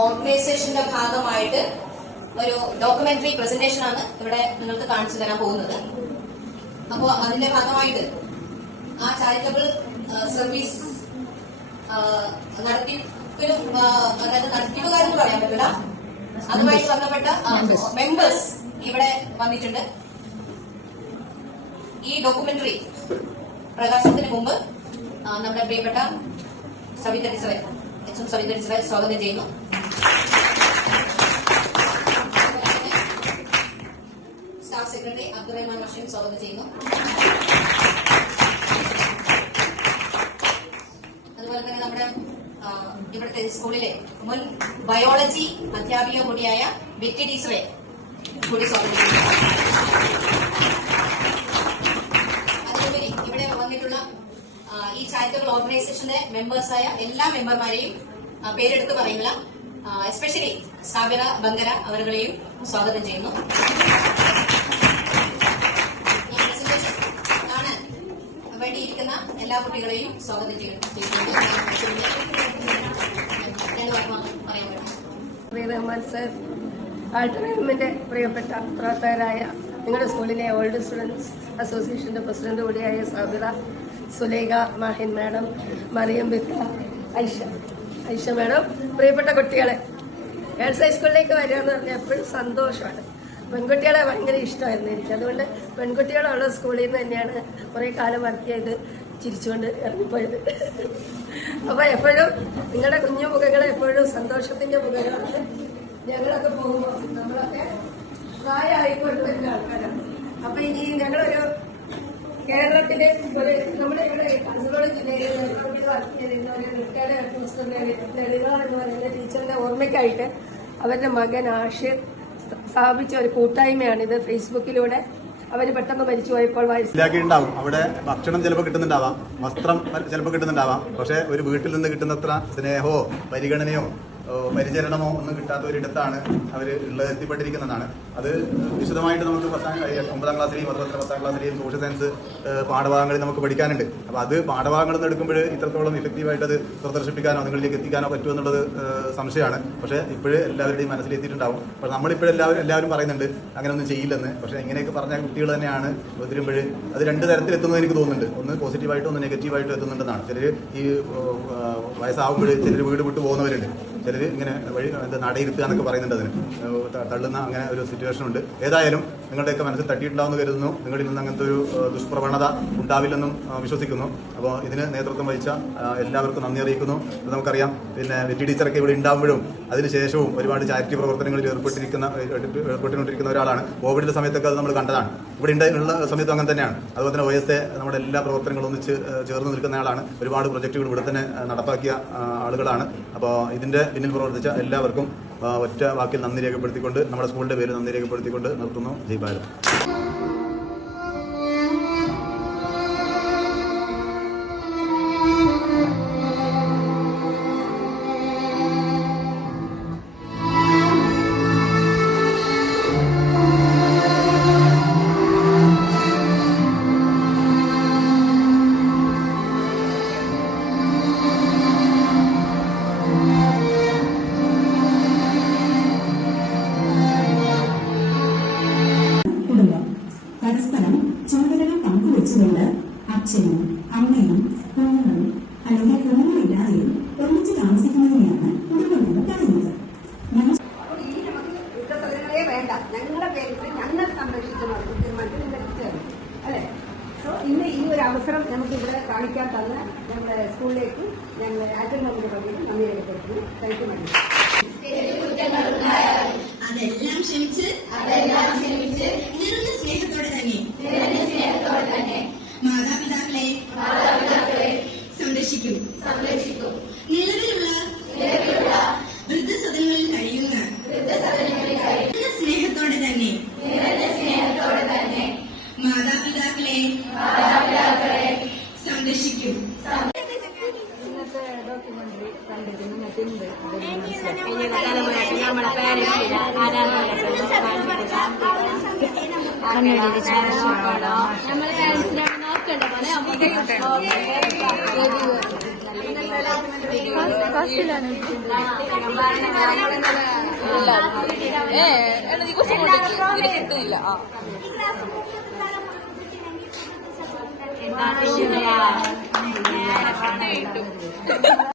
ഓർഗനൈസേഷന്റെ ഭാഗമായിട്ട് ഒരു ഡോക്യുമെന്ററി പ്രസന്റേഷൻ ആണ് ഇവിടെ നിങ്ങൾക്ക് കാണിച്ചു തരാൻ പോകുന്നത്. അപ്പോൾ അതിന്റെ ഭാഗമായിട്ട് ആ ചാരിറ്റബിൾ സർവീസ് നടത്തിപ്പിനും അതായത് നടത്തിപ്പുകാരെന്ന് പറയാൻ പറ്റില്ല. അതുമായിട്ട് ബന്ധപ്പെട്ട മെമ്പേഴ്സ് ഇവിടെ വന്നിട്ടുണ്ട്. ഈ ഡോക്യുമെന്ററി പ്രകാശനത്തിന് മുമ്പ് നമ്മുടെ പ്രിയപ്പെട്ട സവിത ടീച്ചറെ എച്ച് എം സവിത ടീച്ചറെ സ്വാഗതം ചെയ്യുന്നു. സ്റ്റാഫ് സെക്രട്ടറി അബ്ദുറഹ്മാൻ മഷീൻ സ്വാഗതം ചെയ്യുന്നു. അതുപോലെ തന്നെ നമ്മുടെ ഇവിടുത്തെ സ്കൂളിലെ മുൻ ബയോളജി അധ്യാപിക കൂടിയായ ബെറ്റി ടീച്ചറെ കൂടി സ്വാഗതം ചെയ്യുന്നു. അതിലുപരി ഇവിടെ വന്നിട്ടുള്ള ഈ ചാരിറ്റബിൾ ഓർഗനൈസേഷന്റെ മെമ്പേഴ്സായ എല്ലാ മെമ്പർമാരെയും പേരെടുത്ത് പറയുന്ന എസ്പെഷ്യലി സാബിറ ബങ്കര അവരുടെയും സ്വാഗതം ചെയ്യുന്നു. എല്ലാ കുട്ടികളെയും സ്വാഗതം പറ്റും റഹ്മാൻ പ്രിയപ്പെട്ട പ്രവർത്തകരായ നിങ്ങളുടെ സ്കൂളിലെ ഓൾഡ് സ്റ്റുഡൻസ് അസോസിയേഷന്റെ പ്രസിഡന്റ് കൂടിയായ സാബിറ സുലേഖ മാഹിൻ മാഡം മറിയം ബിത്ത ഐഷ. ഐഷ മാഡം പ്രിയപ്പെട്ട കുട്ടികളെ ഗേൾസ് ഹൈസ്കൂളിലേക്ക് വരിക എന്ന് പറഞ്ഞാൽ എപ്പോഴും സന്തോഷമാണ്. പെൺകുട്ടികളെ ഭയങ്കര ഇഷ്ടമായിരുന്നു എനിക്ക്. അതുകൊണ്ട് പെൺകുട്ടികളുള്ള സ്കൂളിൽ നിന്ന് തന്നെയാണ് കുറേ കാലം വർക്ക് ചെയ്ത് ചിരിച്ചുകൊണ്ട് ഇറങ്ങിപ്പോയത്. അപ്പൊ എപ്പോഴും നിങ്ങളുടെ കുഞ്ഞു മുഖങ്ങളെ എപ്പോഴും സന്തോഷത്തിന്റെ മുഖങ്ങളാണ്. ഞങ്ങളൊക്കെ പോകുമ്പോൾ നമ്മളൊക്കെ പ്രായമായിക്കൊണ്ട് വരുന്ന ആൾക്കാരാണ്. അപ്പൊ ഇനി ഞങ്ങളൊരു കേരളത്തിലെ ഒരു നമ്മുടെ ഇവിടെ കാസർഗോഡ് ലളിത എന്ന് പറയുന്ന ടീച്ചറിന്റെ ഓർമ്മയ്ക്കായിട്ട് അവരുടെ മകൻ ആഷിർ സ്ഥാപിച്ച ഒരു കൂട്ടായ്മയാണിത്. ഫേസ്ബുക്കിലൂടെ അവർ പെട്ടെന്ന് മരിച്ചു പോയപ്പോൾ ഉണ്ടാവും അവിടെ ഭക്ഷണം ചിലപ്പോൾ കിട്ടുന്നുണ്ടാവാം. വസ്ത്രം ചിലപ്പോൾ കിട്ടുന്നുണ്ടാവാം. പക്ഷെ ഒരു വീട്ടിൽ നിന്ന് കിട്ടുന്നത്ര സ്നേഹമോ പരിഗണനയോ പരിചരണമോ ഒന്നും കിട്ടാത്ത ഒരിടത്താണ് അവർ ഉള്ളത് എത്തിപ്പെട്ടിരിക്കുന്നതാണ്. അത് വിശദമായിട്ട് നമുക്ക് പത്താം ഒമ്പതാം ക്ലാസ്സിലെയും അതുപോലെ തന്നെ പത്താം ക്ലാസ്സിലെയും സോഷ്യൽ സയൻസ് പാഠഭാഗങ്ങളിൽ നമുക്ക് പഠിക്കാനുണ്ട്. അപ്പോൾ അത് പാഠഭാഗങ്ങൾ എടുക്കുമ്പോൾ ഇത്രത്തോളം ഇഫക്റ്റീവായിട്ട് അത് പ്രദർശിപ്പിക്കാനോ നിങ്ങളിലേക്ക് എത്തിക്കാനോ പറ്റുമെന്നുള്ളത് സംശയമാണ്. പക്ഷേ ഇപ്പോഴും എല്ലാവരുടെയും മനസ്സിലെത്തിയിട്ടുണ്ടാവും. അപ്പോൾ നമ്മളിപ്പോഴെല്ലാവരും എല്ലാവരും പറയുന്നുണ്ട് അങ്ങനെ ഒന്നും ചെയ്യില്ലെന്ന്. പക്ഷേ ഇങ്ങനെയൊക്കെ പറഞ്ഞ കുട്ടികൾ തന്നെയാണ് വരുമ്പോൾ അത് രണ്ട് തരത്തിൽ തരത്തിലെത്തുന്നത് എനിക്ക് തോന്നുന്നുണ്ട്. ഒന്ന് പോസിറ്റീവായിട്ടും ഒന്ന് നെഗറ്റീവായിട്ടും എത്തുന്നുണ്ടെന്നാണ്. ചിലർ ഈ വയസ്സാവുമ്പോൾ ചിലർ വീട് വിട്ടു പോകുന്നവരുണ്ട്. ചിലർ ഇങ്ങനെ വഴി നടയിരുത്തുക എന്നൊക്കെ പറയുന്നുണ്ട് അതിന്. തള്ളുന്ന അങ്ങനെ ഒരു സിറ്റുവേഷൻ ഉണ്ട്. ഏതായാലും നിങ്ങളുടെയൊക്കെ മനസ്സിൽ തട്ടിയിട്ടുണ്ടാവുമെന്ന് കരുതുന്നു. നിങ്ങളിൽ നിന്ന് അങ്ങനത്തെ ഒരു ദുഷ്പ്രവണത ഉണ്ടാവില്ലെന്നും വിശ്വസിക്കുന്നു. അപ്പോൾ ഇതിന് നേതൃത്വം വഹിച്ച എല്ലാവർക്കും നന്ദി അറിയിക്കുന്നു. നമുക്കറിയാം. പിന്നെ വെറ്റി ടീച്ചറൊക്കെ ഇവിടെ ഉണ്ടാകുമ്പോഴും അതിനുശേഷവും ഒരുപാട് ചാരിറ്റി പ്രവർത്തനങ്ങളിൽ ഏർപ്പെട്ടിരിക്കുന്ന ഏർപ്പെട്ട് ഏർപ്പെട്ടുകൊണ്ടിരിക്കുന്ന ഒരാളാണ്. കോവിഡിന്റെ സമയത്തൊക്കെ അത് നമ്മൾ കണ്ടതാണ്. ഇവിടെ ഉള്ള സമയത്തും അങ്ങനെ തന്നെയാണ്. അതുപോലെ തന്നെ എ നമ്മുടെ എല്ലാ പ്രവർത്തനങ്ങളും ഒന്നിച്ച് ചേർന്ന് നിൽക്കുന്ന ആളാണ്. ഒരുപാട് പ്രൊജക്റ്റുകൾ ഇവിടെ തന്നെ നടപ്പാക്കിയ ആളുകളാണ്. അപ്പോൾ ഇതിന്റെ പിന്നിൽ പ്രവർത്തിച്ച എല്ലാവർക്കും ഒറ്റ വാക്കിൽ നന്ദി രേഖപ്പെടുത്തിക്കൊണ്ട് നമ്മുടെ സ്കൂളിന്റെ പേര് നന്ദി രേഖപ്പെടുത്തിക്കൊണ്ട് നിർത്തുന്നു. ജയ് ഭാരത്. അച്ഛനും അമ്മയും കുഞ്ഞുങ്ങളും അല്ലെങ്കിൽ കുഞ്ഞുങ്ങളില്ലാതെയും ഒരുമിച്ച് താമസിക്കുന്നതിനെയാണ് കുടുംബം എന്ന് പറയുന്നത് വേണ്ട. ഞങ്ങളുടെ പേരിൽ ഞങ്ങൾ സംരക്ഷിച്ച അല്ലേ? സോ ഇന്ന് ഈ ഒരു അവസരം നമുക്ക് ഇവിടെ കാണിക്കാൻ തന്ന ഞങ്ങളുടെ സ്കൂളിലേക്ക് ഞങ്ങൾ രാജ്യങ്ങളുടെ പള്ളിയിൽ നന്ദി രേഖപ്പെടുത്തുന്നു. താങ്ക് യു മതി അതെല്ലാം ക്ഷമിച്ച് അതെല്ലാം ക്ഷമിച്ച് നിറഞ്ഞ സ്നേഹത്തോടെ തന്നെ നിറഞ്ഞ സ്നേഹത്തോടെ തന്നെ മാതാപിതാക്കളെ മാതാപിതാക്കളെ സംരക്ഷിക്കും സംരക്ഷിക്കും നിലവിലുള്ള നിലവിലുള്ള വൃദ്ധസദനങ്ങളിൽ കഴിയുന്ന വൃദ്ധസദനങ്ങളിൽ കഴിയുന്ന സ്നേഹത്തോടെ തന്നെ സ്നേഹത്തോടെ തന്നെ മാതാപിതാക്കളെ മാതാപിതാക്കളെ സംരക്ഷിക്കും ഇന്നത്തെ ഡോക്യുമെന്ററി കണ്ടിരുന്നു മറ്റുണ്ട് കാലമായിട്ട് നമ്മുടെ പാരന്റ്സിന് നമ്മൾ പാരന്റ്സിനാണ് നോക്കണ്ട പോലെ നമുക്ക് ഏ നീ കുറച്ച് കിട്ടുന്നില്ല ആ എന്താ